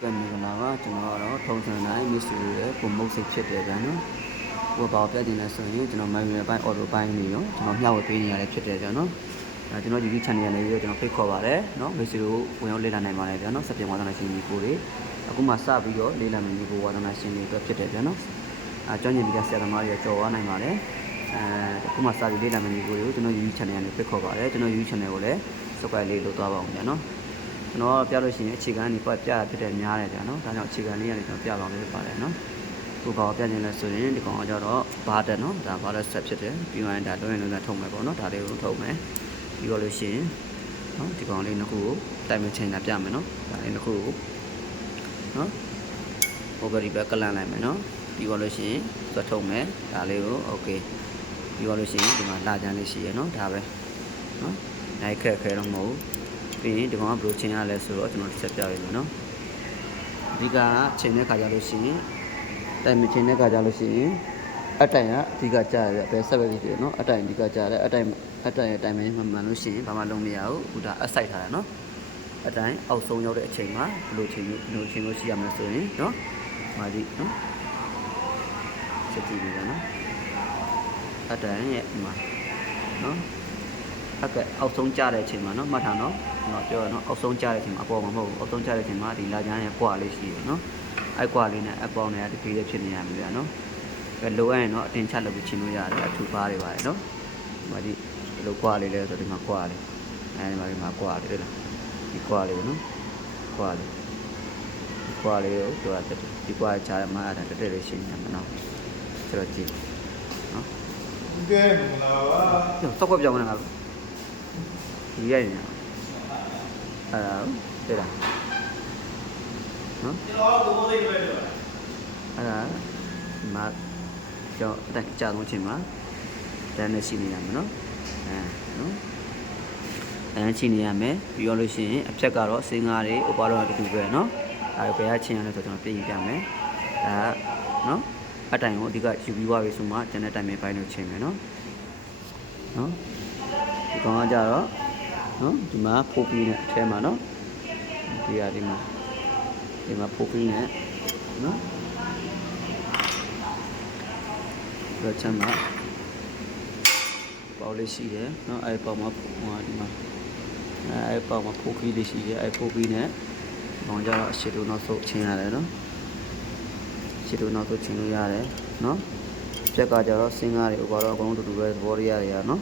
Cần mình làm á cho nó đó thông thường này như sự cùng một sự chết để cho nó vừa bảo vệ thì là sự như cho nó mấy người bay ở độ bay nhiều cho nó nhau ở nhà để chết để cho nó cho nó chỉ chăn nhà này cho nó phải khó vào đấy nó với sự quen lên là này mà này cho nó sắp tiền qua thằng này xin đi cô đấy cũng mà sao bây giờ lên là mình đi qua thằng này xin đi tôi chết để cho nó cho nhìn cái xe là mà giờ cho anh này mà đấy cũng mà sao lên là mình đi cô đấy cho nó chỉ chăn nhà này phải khó vào đấy cho nó chỉ chăn này vào đấy sau cái lên đồ to vào cho nóပြလို့ရှိရင်အခြေခံနေပတ်ပြဖြစ်တဲ့များတယ်ကြာနော်ဒါကြောင့်အခြေခံလေးရတယ်ကျွန်တော်ပြပါမယ်ဖြစ်ပါတယ်နော်ခုဘာပြနေလဲဆိုရင်ဒီကောင်ကကြတော့ဘာတက်နော်ဒါဘာတက်ဆက်ဖြစ်တယ်ပြီးရင်ဒါတွင်းလုံးထုံမယ်ပေါ့နော်ဒါလေးကိုထုံမယ်ပြီးတော့လို့ရှိရင်နော်ဒီကောင်လေးနှစ်ခုကိုတိုင်မချိန်တာပြမယ်နော်ဒါလေးနှစ်ခုကိုနော်ဟိုဘက်ဒီဘက်ကလန့်လိုက်မယ်နော်ပြီးတော့လို့ရှိရင်သွတ်ထုံမယ်ဒါလေးကိုโอเคပြီးတော့လို့ရှိရင်ဒီမှာလာချမ်းလေးရှိရနော်ဒါပဲနော်နိုင်ခက်ခဲတော့မဟုတ်ပြီးရင်ဒီကောင်ကဘယ်လိုချိန်ရလဲဆိုတော့ကျွန်တော်တစ်ချက်ပြရမယ်နော်အဓိကချိန်တဲ့ခါကြလို့ရှိရင်တိုင်မချိန်တဲ့ခါကြလို့ရှိရင်အတိုင်ကအဓိကကြားရတယ်ပဲဆက်ပဲဖြစ်တယ်နော်အတိုင်အဓိကကြားတယ်အတိုင်ရဲ့တိုင်မမှန်လို့ရှိရင်ဘာမှလုံးမရဘူးဟိုဒါအဆိုင်ထားတယ်နော်အတိုင်အောက်ဆုံးရောက်တဲ့အချိန်မှာဘယ်လိုချိန်လို့ရှိရမလဲဆိုရင်နော်မာဒီနော်ချက်ကြည့်နေတယ်နော်အတိုင်ရဲ့မှာနော်အောက်ဆုံးကြားတဲ့အချိန်မှာနော်မှတ်ထားနော်ပြောရနော်အောက်ဆုံးကြားတဲ့အချိန်မှာအပေါ်မှာမဟုတ်ဘူးအောက်ဆုံးကြားတဲ့အချိန်မှာဒီလာချမ်းရဲ့ကွာလေးရှိတယ်နော်အဲ့ကွာလေးနဲ့အပေါင်းနဲ့တပြေးလေးဖြစ်နေရမယ်ဗျာနော်အဲလိုအပ်ရင်တော့အတင်ချလုပ်ပြီးချင်းလို့ရတယ်အထူပါးတွေပါတယ်နော်ဒီလိုကွာလေးလဲဆိုဒီမှာကွာလေးအဲဒီမှာကွာလေးတွေ့လားဒီကွာလေးနော်ကွာလေးကိုပြောရတယ်ဒီကွာချာမှာအဲ့ဒါတက်လေးရှင်းရမယ်နော်ဆိုတော့ကြည့်နော်ကဲမလာပါတော့ကွက်ပြောင်းနေတာဒီရိုက်နေအဲ့ဒါနော်ကျွန်တော်တို့ဘိုးလေးပဲလို့အဲ့ဒါမကျော်တက်ကြတော့ချင်းမှာတန်းနေရှိနေရမယ်နော်နော်တန်းရှိနေရမယ်ပြီးတော့လို့ရှိရင်အဖြက်ကတော့စင်းကားတွေဥပါတော့တူတူပဲနော်အဲ့ဘယ်ကချင်းရလဲဆိုကျွန်တော်ပြင်ပြမယ်ဒါနော်အတိုင်ကိုအဓိကယူပြီးွားပြီဆိုမှကျန်တဲ့တိုင်ပဲပိုင်းလို့ချင်းမယ်နော်ဒီကောင်ကကြတော့နော်ဒီမှာဖိုးပြီးနဲ့အထဲမှာနော်ဒီမှာဖိုးပြီးနဲ့နော်ဒါချမ်းမှာပေါလေးရှိတယ်နော်အဲ့ပေါမှာဒီမှာအဲ့ပေါမှာဖိုးပြီးလေးရှိတယ်အဲ့ဖိုးပြီးနဲ့ဘောင်ကြတော့ရှစ်တို့နောက်ဆုတ်ချင်းရတယ်နော်ရှစ်တို့နောက်ဆုတ်ချင်းလို့ရတယ်နော်ဖြက်ကကြတော့စင်းကားတွေဥပါတော့အကုန်လုံးတူတူပဲသဘောရရနော်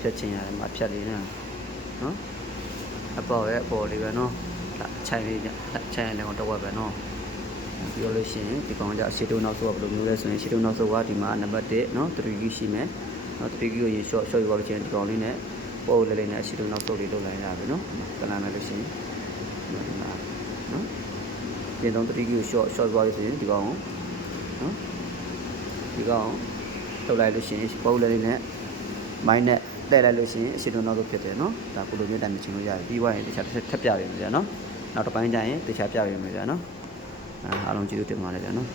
ဖြက်ချင်းရတယ်မှာဖြက်လေးနဲ့နော်အပေါ်ရဲ့အပေါ်လေးပဲနော်ခြိုင်လေးခြိုင်လည်းတော့ဝက်ပဲနော်ပြောလို့ရှိရင်ဒီကောင်ကြရှစ်တုံးနောက်ဆိုဘယ်လိုမျိုးလဲဆိုရင်ရှစ်တုံးနောက်ဆိုကဒီမှာနံပါတ်1နော်3 kg ရှိမယ်နော်3 kg ကိုရေ short ယူပါလို့ချင်းဒီကောင်လေးနဲ့ပို့လေးနဲ့ရှစ်တုံးနောက်ဆိုလေးလုပ်လိုက်ရပြီနော်ကလန်လိုက်လို့ရှိရင်ဒီမှာနော်ပြင်တော့3 kg ကို short ယူပါလို့ဆိုရင်ဒီကောင်နော်ဒီကောင်ထုတ်လိုက်လို့ရှိရင်ပို့လေးနဲ့မိုင်းနဲ့လှည့်လိုက်လို့ရှိရင်အရှိတုံးနောက်ဆိုဖြစ်တယ်နော်ဒါကိုလိုမျိုးတိုင်မချင်လို့ရတယ်ပြီးသွားရင်တခြားထပ်ပြရမယ်ဗျာနော်နောက်တစ်ပိုင်းကျရင်တခြားပြရမယ်ဗျာနော်အားလုံးကျေးဇူးတင်ပါတယ်ဗျာနော်